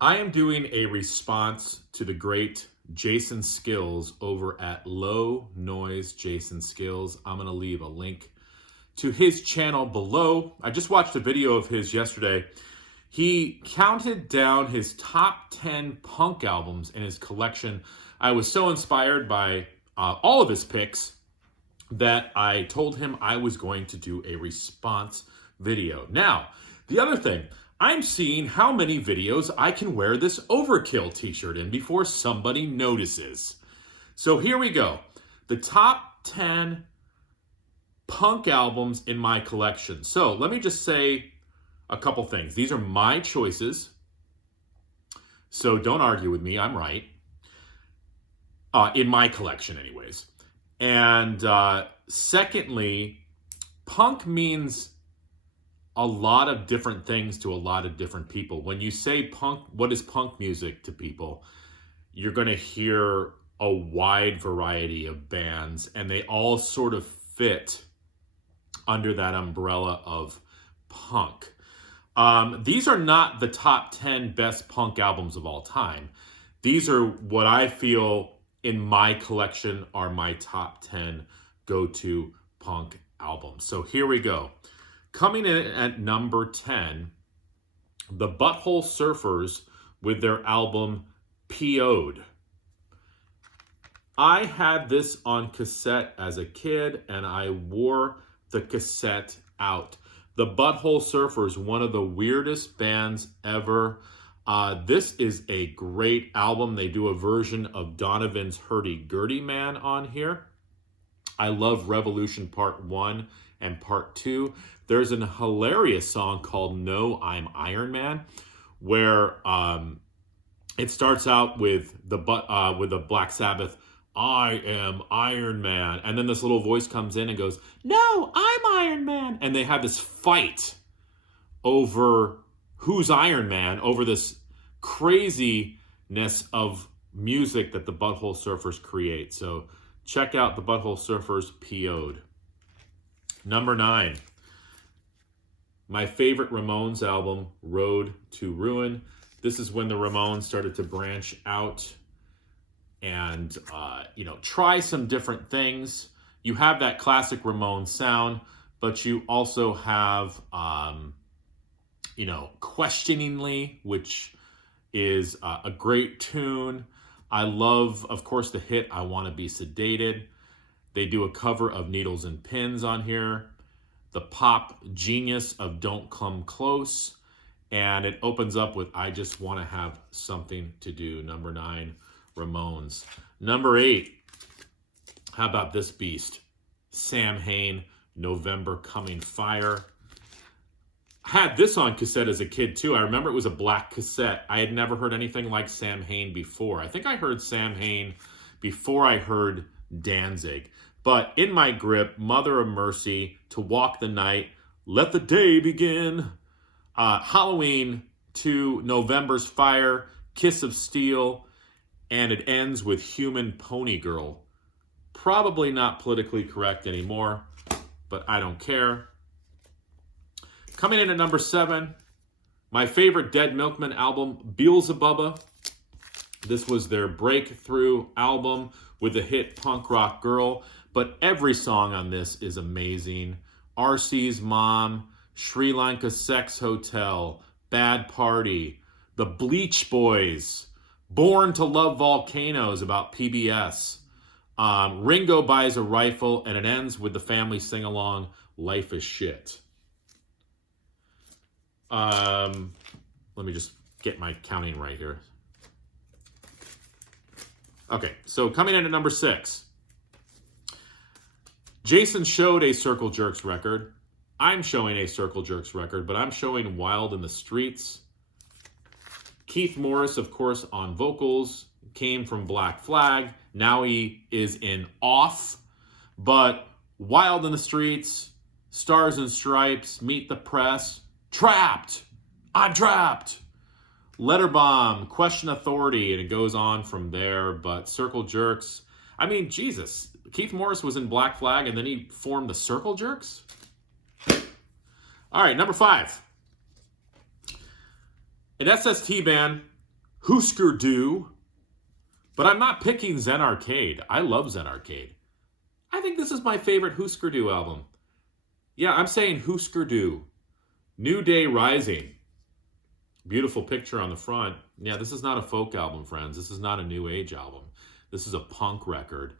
I am doing a response to the great Jason Skilz over at Low Noise Jason Skilz. I'm going to leave a link to his channel below. I just watched a video of his yesterday. He counted down his top 10 punk albums in his collection. I was so inspired by all of his picks that I told him I was going to do a response video. Now, the other thing, I'm seeing how many videos I can wear this Overkill t-shirt in before somebody notices. So here we go. The top 10 punk albums in my collection. So let me just say a couple things. These are my choices. So don't argue with me. I'm right. In my collection anyways. And secondly, punk means a lot of different things to a lot of different people. When you say punk, what is punk music to people? You're going to hear a wide variety of bands, and they all sort of fit under that umbrella of punk. These are not the top 10 best punk albums of all time. These are what I feel in my collection are my top 10 go-to punk albums. So here we go. Coming in at number 10, the Butthole Surfers with their album PO'd. I had this on cassette as a kid, and I wore the cassette out. The Butthole Surfers, one of the weirdest bands ever. This is a great album. They do a version of Donovan's Hurdy-Gurdy Man on here. I love Revolution Part 1 and Part 2. There's a hilarious song called No, I'm Iron Man, where it starts out with the Black Sabbath, I am Iron Man. And then this little voice comes in and goes, no, I'm Iron Man. And they have this fight over who's Iron Man, over this craziness of music that the Butthole Surfers create. So check out the Butthole Surfers PO'd. Number 9. My favorite Ramones album, Road to Ruin. This is when the Ramones started to branch out and, try some different things. You have that classic Ramones sound, but you also have, Questioningly, which is a great tune. I love, of course, the hit I Want to Be Sedated. They do a cover of Needles and Pins on here. The pop genius of Don't Come Close. And it opens up with I Just Want to Have Something to Do. Number 9, Ramones. Number 8, how about this beast? Samhain, November Coming Fire. I had this on cassette as a kid too. I remember it was a black cassette. I had never heard anything like Samhain before. I think I heard Samhain before I heard Danzig. But in my grip, Mother of Mercy, To Walk the Night, Let the Day Begin, Halloween 2, November's Fire, Kiss of Steel, and it ends with Human Pony Girl. Probably not politically correct anymore, but I don't care. Coming in at number 7, my favorite Dead Milkmen album, Belzebubba. This was their breakthrough album with the hit Punk Rock Girl, but every song on this is amazing. RC's Mom, Sri Lanka Sex Hotel, Bad Party, The Bleach Boys, Born to Love Volcanoes about PBS, Ringo Buys a Rifle, and it ends with the family sing-along, Life is Shit. Let me just get my counting right here. Okay, so coming in at number 6. Jason showed a Circle Jerks record. I'm showing a Circle Jerks record, but I'm showing Wild in the Streets. Keith Morris, of course, on vocals, came from Black Flag. Now he is in Off. But Wild in the Streets, Stars and Stripes, Meet the Press, Trapped, I'm Trapped, Letterbomb, Question Authority, and it goes on from there. But Circle Jerks, I mean, Jesus, Keith Morris was in Black Flag and then he formed the Circle Jerks? All right, number 5. An SST band Husker Du. But I'm not picking Zen Arcade. I love Zen Arcade. I think this is my favorite Husker Du album. Yeah, I'm saying Husker Du. New Day Rising. Beautiful picture on the front. Yeah, this is not a folk album, friends. This is not a new age album. This is a punk record.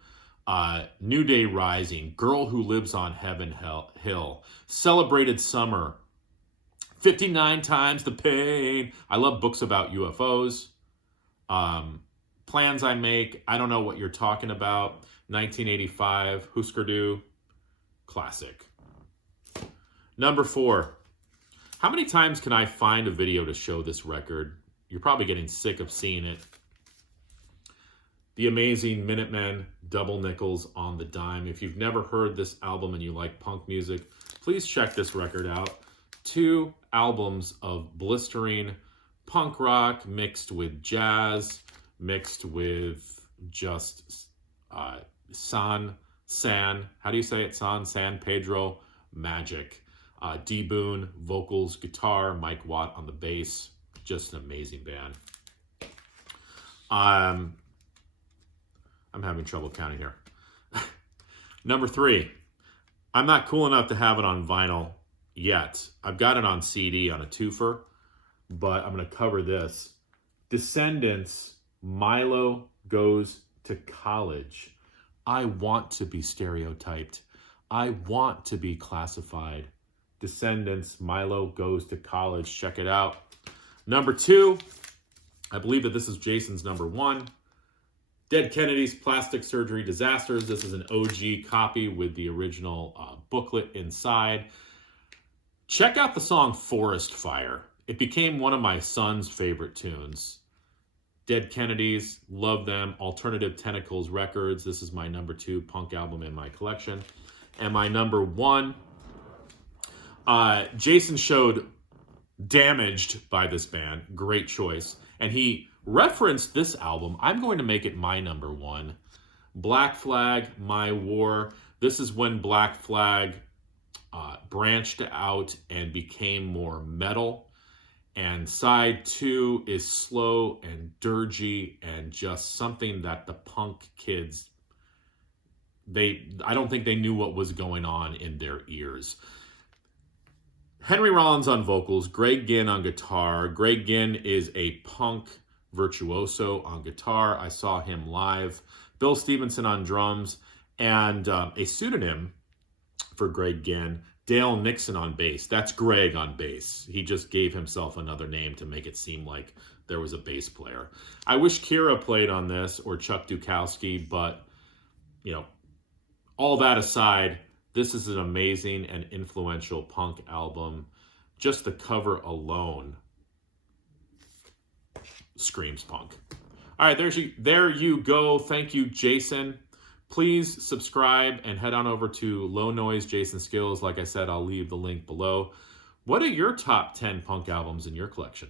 New Day Rising. Girl Who Lives on Heaven Hill. Celebrated Summer. 59 Times the Pain. I love books about UFOs. Plans I Make. I don't know what you're talking about. 1985. Husker Du. Classic. Number 4. How many times can I find a video to show this record? You're probably getting sick of seeing it. The amazing Minutemen, Double Nickels on the Dime. If you've never heard this album and you like punk music, please check this record out. 2 albums of blistering punk rock mixed with jazz, mixed with just San, how do you say it? San Pedro magic. D. Boone, vocals, guitar, Mike Watt on the bass. Just an amazing band. I'm having trouble counting here. Number 3. I'm not cool enough to have it on vinyl yet. I've got it on CD on a twofer, but I'm going to cover this. Descendants, Milo Goes to College. I want to be stereotyped. I want to be classified. Descendants, Milo Goes to College. Check it out. Number 2, I believe that this is Jason's number 1. Dead Kennedys, Plastic Surgery Disasters. This is an OG copy with the original booklet inside. Check out the song Forest Fire. It became one of my son's favorite tunes. Dead Kennedys, love them. Alternative Tentacles Records. This is my number 2 punk album in my collection. And my number 1, Jason showed Damaged by this band. Great choice. And he referenced this album. I'm going to make it my number 1. Black Flag, My War. This is when Black Flag branched out and became more metal. And side 2 is slow and dirgy and just something that the punk kids, I don't think they knew what was going on in their ears. Henry Rollins on vocals, Greg Ginn on guitar. Greg Ginn is a punk virtuoso on guitar. I saw him live. Bill Stevenson on drums, and a pseudonym for Greg Ginn, Dale Nixon on bass. That's Greg on bass. He just gave himself another name to make it seem like there was a bass player. I wish Kira played on this, or Chuck Dukowski, but, you know, all that aside, this is an amazing and influential punk album. Just the cover alone screams punk. All right, there you go. Thank you, Jason. Please subscribe and head on over to Low Noise Jason Skilz. Like I said, I'll leave the link below. What are your top 10 punk albums in your collection?